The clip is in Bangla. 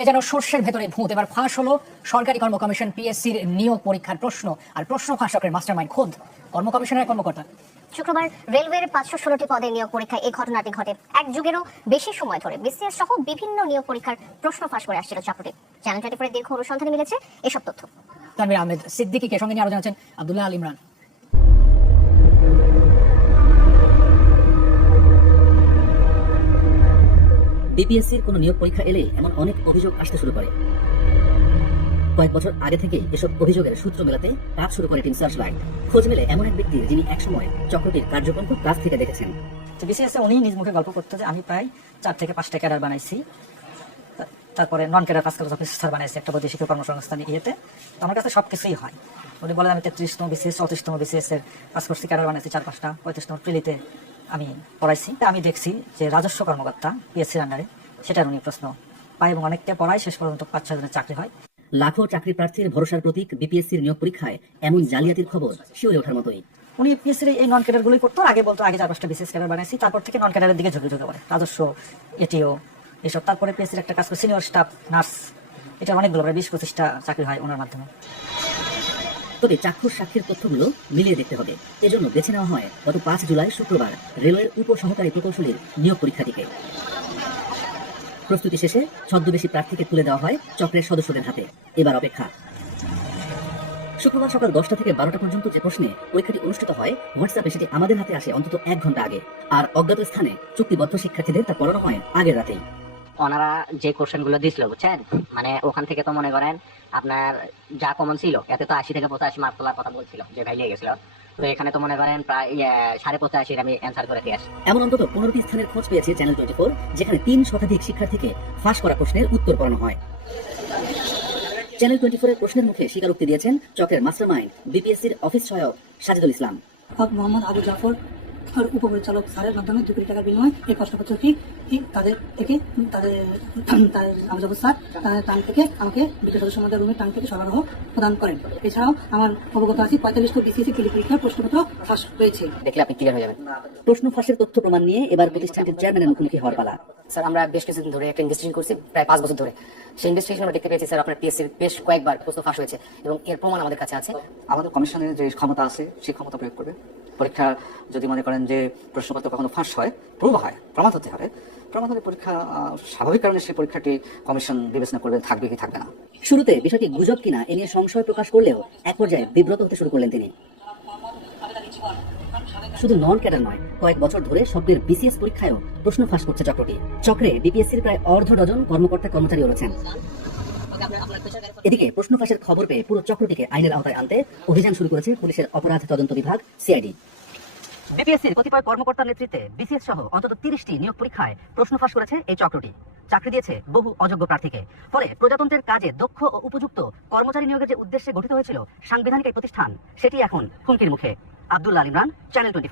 এ যেন সর্ষের ভেতরে ভূত এবার ফাঁস হলো সরকারি কর্ম কমিশন পিএসসির নিয়োগ পরীক্ষার প্রশ্ন আর প্রশ্ন ফাঁসকের মাস্টারমাইন্ড খোদ। কর্ম কমিশনের কর্মকর্তা। শুক্রবার রেলওয়ের পাঁচশো ষোলোটি পদে নিয়োগ পরীক্ষায় এই ঘটনাটি ঘটে। এক যুগেরও বেশি সময় ধরে বিসিএস সহ বিভিন্ন নিয়োগ পরীক্ষার প্রশ্ন ফাঁস করে আসছিল চাকরি চ্যানেল টোয়েন্টি ফোরের দীর্ঘ অনুসন্ধানে মিলেছে এসব তথ্য। তানভীর আহমেদ সিদ্দিকিকে সঙ্গে নিয়ে আরও জানাচ্ছেন আব্দুল্লাহ আল ইমরান। বিপিএসসির কোনো নিয়োগ পরীক্ষা এলে এমন অনেক অভিযোগ আসতে শুরু করে। কয়েক বছর আগে থেকে এসব অভিযোগের সূত্র মেলাতে কাজ শুরু করে টিম সার্চ লাইট খোঁজ মেলে এমন এক ব্যক্তি যিনি একসময় চক্রটির কার্যক্রম খুব থেকে দেখেছেন। তো বিসিএসে উনি নিজ মুখে গল্প করতে যে, আমি প্রায় চার থেকে পাঁচটা ক্যাডার বানাইছি। তারপরে নন ক্যাডার পাঁচ কাজ অফিসার বানাইছি একটা বৈদেশিক কর্মসংস্থান ইয়েতে। তো আমার কাছে সব কিছুই হয়। উনি বলেন, আমি তেত্রিশতম বিসিএস, চৌত্রিশতম বিসিএস এর পাস করছি, ক্যাডার বানাইছি চার পাঁচটা, পঁয়ত্রিশতম প্রিলিতে আমি পড়াইছি। আমি দেখছি যে রাজস্ব কর্মকর্তা পিএসসির আন্ডারে সেটার উনি প্রশ্ন পায় এবং অনেকটা পড়ায়, শেষ পর্যন্ত পাঁচ ছয় চাকরি হয়। লাখো চাকরি প্রার্থীর ভরসার প্রতীক বিপিএসসির নিয়োগ পরীক্ষায় এমন জালিয়াতির খবর শিওরে ওঠার মতোই। উনি পিএসসির এই নন ক্যাডারগুলোই করতো, আগে বলতো আগে চার পাঁচটা বিসিএস ক্যাডার বানাইছি, তারপর থেকে নন ক্যাডারের দিকে ঝুঁকে ঝুঁকে পড়ে। রাজস্ব এটিও এসব। তারপরে পিএসসির একটা কাজ করে সিনিয়র স্টাফ নার্স এটা অনেকগুলো বিশ পঁচিশটা চাকরি হয় ওনার মাধ্যমে। তবে চাক্ষুষ সাক্ষীর তথ্যগুলো মিলিয়ে দেখতে হবে। এজন্য বেছে নেওয়া হয় গত পাঁচ জুলাই শুক্রবার রেলওয়ের উপ সহকারী প্রকৌশলীর নিয়োগ পরীক্ষাটিকে প্রস্তুতি শেষে ছদ্মবেশী প্রার্থীকে তুলে দেওয়া হয় চক্রের সদস্যদের হাতে। এবার অপেক্ষা। শুক্রবার সকাল দশটা থেকে বারোটা পর্যন্ত যে প্রশ্নে পরীক্ষাটি অনুষ্ঠিত হয়, হোয়াটসঅ্যাপে সেটি আমাদের হাতে আসে অন্তত এক ঘণ্টা আগে। আর অজ্ঞাত স্থানে চুক্তিবদ্ধ শিক্ষার্থীদের তা পড়ানো হয় আগের রাতেই। ওনারা যে কোশ্চেনগুলো দিছিল বুঝছেন? মানে ওখান থেকে তো মনে করেন আপনার যা কমন ছিল এতে তো আশি থেকে পঁচাশি মার্ক তোলার কথা বলছিল যে ভাইলিয়ে গেছিল। তো এখানে তো মনে করেন প্রায় ইয়ে, সাড়ে পঁচাশির আমি অ্যান্সার করে দিয়ে আসি। এমন অন্তত পনেরোটি স্থানের খোঁজ পেয়েছে চ্যানেল টোয়েন্টি ফোর যেখানে তিন শতাধিক শিক্ষার্থীকে ফাঁস করা প্রশ্নের উত্তর পড়ানো হয়। চ্যানেল টোয়েন্টি ফোরের প্রশ্নের মুখে স্বীকারোক্তি দিয়েছেন চক্রের মাস্টারমাইন্ড বিপিএসসির অফিস সহায়ক সাজিদুল ইসলাম। মোহাম্মদ আবু জাফর উপপরিচালক স্যারের মাধ্যমে দু কোটি টাকার বিনিময়ে এই প্রশ্নপত্রটি ঠিক তাদের থেকে তাদের তাদের আবু স্যার টান থেকে আমাকে বিশেষ সদস্য মধ্যে রুমের টান থেকে সরবরাহ প্রদান করেন। এছাড়াও আমার অবগত আছি পঁয়তাল্লিশটি বিসিএসি টেলি পরীক্ষার প্রশ্নপত্র ফাঁস হয়েছে। দেখলে আপনি ক্লিয়ার হয়ে যাবেন। প্রশ্ন ফাঁসের তথ্য প্রমাণ নিয়ে এবার প্রতিষ্ঠানটির চেয়ারম্যানের মুখোমুখি হওয়ার পালা। স্যার আমরা বেশ কিছুদিন ধরে একটা ইনভেস্টিগেশন করছি প্রায় পাঁচ বছর ধরে। সেই ইনভেস্টিগেশন আমরা দেখতে পেয়েছি স্যার আপনার পিএসসির বেশ কয়েকবার প্রশ্ন ফাঁস হয়েছে এবং এর প্রমাণ আমাদের কাছে আছে। আমাদের কমিশনের যে ক্ষমতা আছে সেই ক্ষমতা প্রয়োগ করবে। পরীক্ষা যদি মনে করেন যে প্রশ্নপত্র কখনো ফাঁস হয় প্রুভ হয়, প্রমাণ হতে হবে, প্রমাণ হলে পরীক্ষা স্বাভাবিক কারণে সেই পরীক্ষাটি কমিশন বিবেচনা করবে, থাকবে কি থাকবে না। শুরুতে বিষয়টি গুজব কিনা এ নিয়ে সংশয় প্রকাশ করলেও এক পর্যায়ে বিব্রত হতে শুরু করলেন তিনি। শুধু নন ক্যাডার নয়, কয়েক বছর ধরে শব্দের বিসিএস পরীক্ষায়ও প্রশ্ন ফাঁস করছে চক্রটি। চক্রে বিপিএসসির প্রায় অর্ধ ডজন কর্মকর্তা কর্মচারী রয়েছেন। এদিকে প্রশ্ন ফাঁসের খবর পেয়ে পুরো চক্রটিকে আইনের আওতায় আনতে অভিযান শুরু করেছে পুলিশের অপরাধ তদন্ত বিভাগ, সিআইডি। বিপিএসসির কতিপয় কর্মকর্তার নেতৃত্বে বিসিএস সহ অন্তত তিরিশটি নিয়োগ পরীক্ষায় প্রশ্ন ফাঁস করেছে এই চক্রটি। চাকরি দিয়েছে বহু অযোগ্য প্রার্থীকে। ফলে প্রজাতন্ত্রের কাজে দক্ষ ও উপযুক্ত কর্মচারী নিয়োগের যে উদ্দেশ্যে গঠিত হয়েছিল সাংবিধানিক প্রতিষ্ঠান, সেটি এখন হুমকির মুখে। Abdullah Imran channel twenty